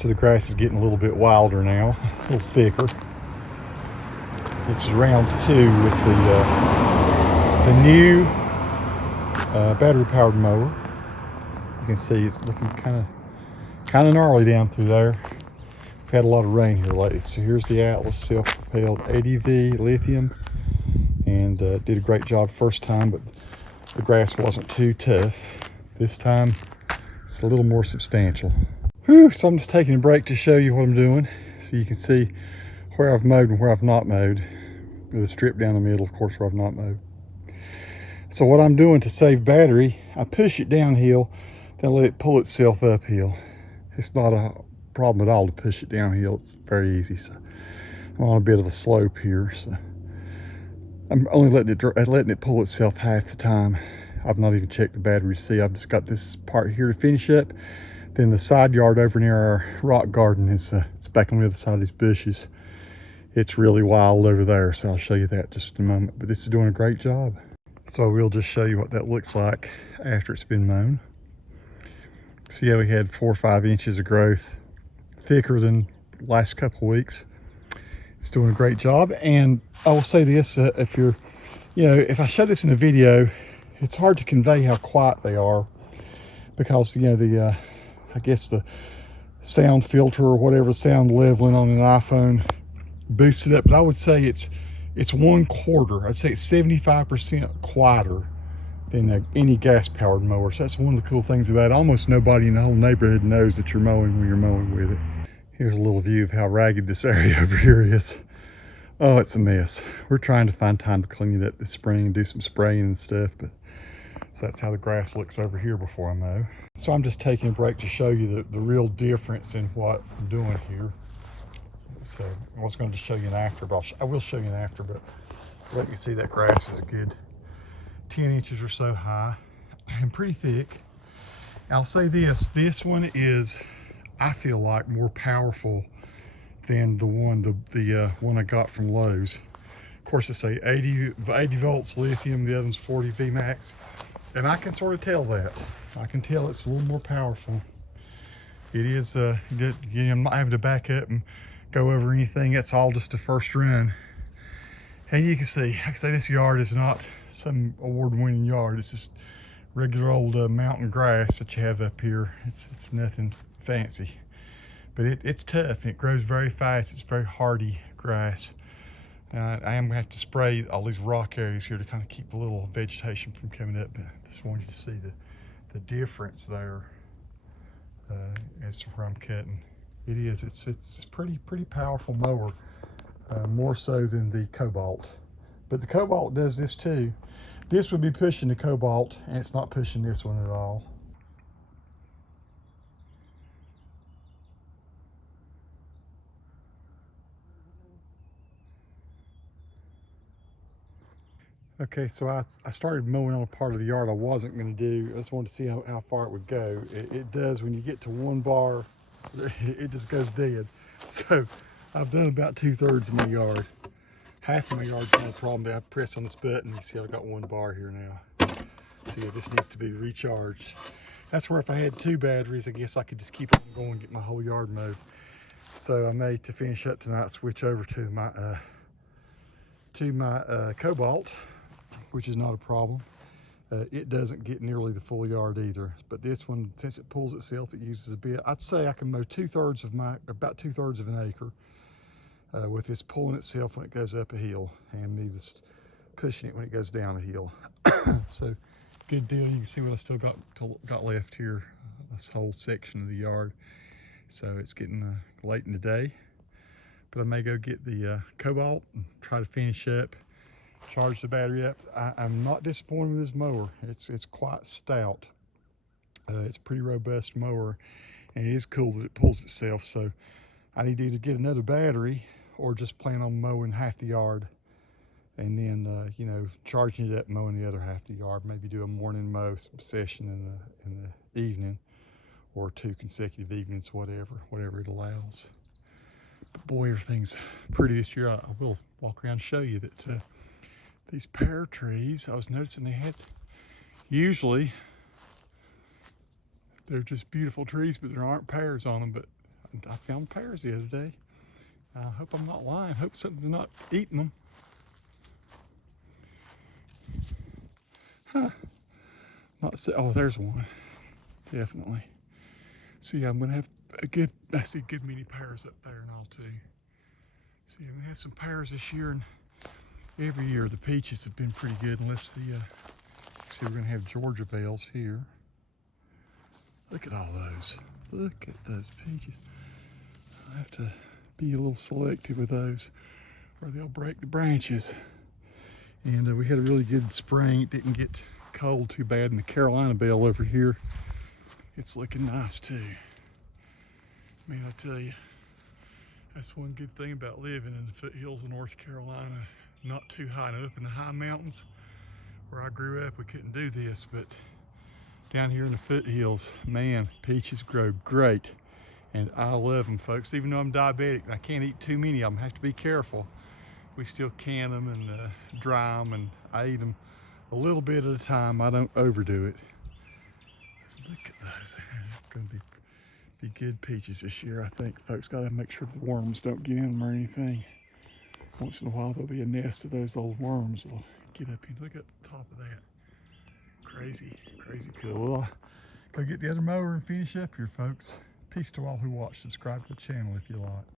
So the grass is getting a little bit wilder now, a little thicker. This is round 2 with the new battery-powered mower. You can see it's looking kind of gnarly down through there. We've had a lot of rain here lately. So here's the Atlas Self Propelled ADV lithium, and did a great job first time, but the grass wasn't too tough. This time it's a little more substantial. Whew, so I'm just taking a break to show you what I'm doing, so you can see where I've mowed and where I've not mowed. With a strip down the middle, of course, where I've not mowed. So what I'm doing to save battery, I push it downhill, then let it pull itself uphill. It's not a problem at all to push it downhill. It's very easy. So I'm on a bit of a slope here, so I'm only letting it pull itself half the time. I've not even checked the battery to see. I've just got this part here to finish up. Then the side yard over near our rock garden is it's back on the other side of these bushes. It's really wild over there, so I'll show you that just in a moment. But this is doing a great job. So we'll just show you what that looks like after it's been mown. See how we had 4 or 5 inches of growth, thicker than the last couple of weeks. It's doing a great job. And I will say this, if you're, if I show this in a video, it's hard to convey how quiet they are, because I guess the sound filter or whatever, sound leveling on an iPhone boosts it up. But I would say it's 1/4. I'd say it's 75% quieter than any gas-powered mower. So that's one of the cool things about it. Almost nobody in the whole neighborhood knows that you're mowing when you're mowing with it. Here's a little view of how ragged this area over here is. Oh, it's a mess. We're trying to find time to clean it up this spring and do some spraying and stuff, but so that's how the grass looks over here before I mow. So I'm just taking a break to show you the real difference in what I'm doing here. So I was going to show you an after, but I will show you an after, but let you see that grass is a good 10 inches or so high and pretty thick. I'll say this one is, I feel like, more powerful than the one I got from Lowe's. Of course, it's a 80 volts lithium, the other one's 40 VMAX, and I can sort of tell that. I can tell it's a little more powerful. It is, I'm not having to back up and go over anything. It's all just a first run. And you can see, like I say, this yard is not some award-winning yard. It's just regular old mountain grass that you have up here. It's nothing fancy, but it's tough and it grows very fast. It's very hardy grass. I am gonna have to spray all these rock areas here to kind of keep the little vegetation from coming up. But I just wanted you to see the difference there as to where I'm cutting. It is. It's pretty powerful mower, more so than the Cobalt. But the Cobalt does this too. This would be pushing the Cobalt, and it's not pushing this one at all. Okay, so I started mowing on a part of the yard I wasn't going to do. I just wanted to see how far it would go. It does, when you get to one bar, it just goes dead. So I've done about 2/3 of my yard. Half of my yard's no problem. I press on this button, you see I've got 1 bar here now. So yeah, this needs to be recharged. That's where if I had 2 batteries, I guess I could just keep on going and get my whole yard mowed. So I may, to finish up tonight, switch over to my Cobalt, which is not a problem. It doesn't get nearly the full yard either, but this one, since it pulls itself, it uses a bit. I'd say I can mow about 2/3 of an acre with this pulling itself when it goes up a hill, and me just pushing it when it goes down a hill. So good deal. You can see what I still got left here, this whole section of the yard. So it's getting late in the day, but I may go get the Cobalt and try to finish up, charge the battery up. I'm not disappointed with this mower. It's quite stout. It's a pretty robust mower, and it is cool that it pulls itself. So I need to either get another battery or just plan on mowing half the yard, and then charging it up, mowing the other half of the yard. Maybe do a morning mow session in the evening, or 2 consecutive evenings, whatever it allows. But boy, everything's pretty this year. I will walk around and show you that these pear trees, I was noticing they had, usually they're just beautiful trees, but there aren't pears on them. But I found pears the other day. I hope I'm not lying. Hope something's not eating them. Huh. Not so, oh, there's one. Definitely. See, I'm gonna have I see a good many pears up there and all too. See, I'm gonna have some pears this year, and every year the peaches have been pretty good, unless the, see, we're gonna have Georgia bells here. Look at all those. Look at those peaches. I have to be a little selective with those, or they'll break the branches. And we had a really good spring. It didn't get cold too bad. And the Carolina bell over here, it's looking nice too. Man, I tell you, that's one good thing about living in the foothills of North Carolina. Not too high up in the high mountains. Where I grew up, we couldn't do this, but down here in the foothills, man, peaches grow great. And I love them, folks. Even though I'm diabetic and I can't eat too many of them, I have to be careful. We still can them and dry them, and I eat them a little bit at a time. I don't overdo it. Look at those. They're going to be good peaches this year, I think. Folks, got to make sure the worms don't get in them or anything. Once in a while, there'll be a nest of those old worms that'll get up here. Look at the top of that. Crazy, crazy cool. Well, I'll go get the other mower and finish up here, folks. Peace to all who watch. Subscribe to the channel if you like.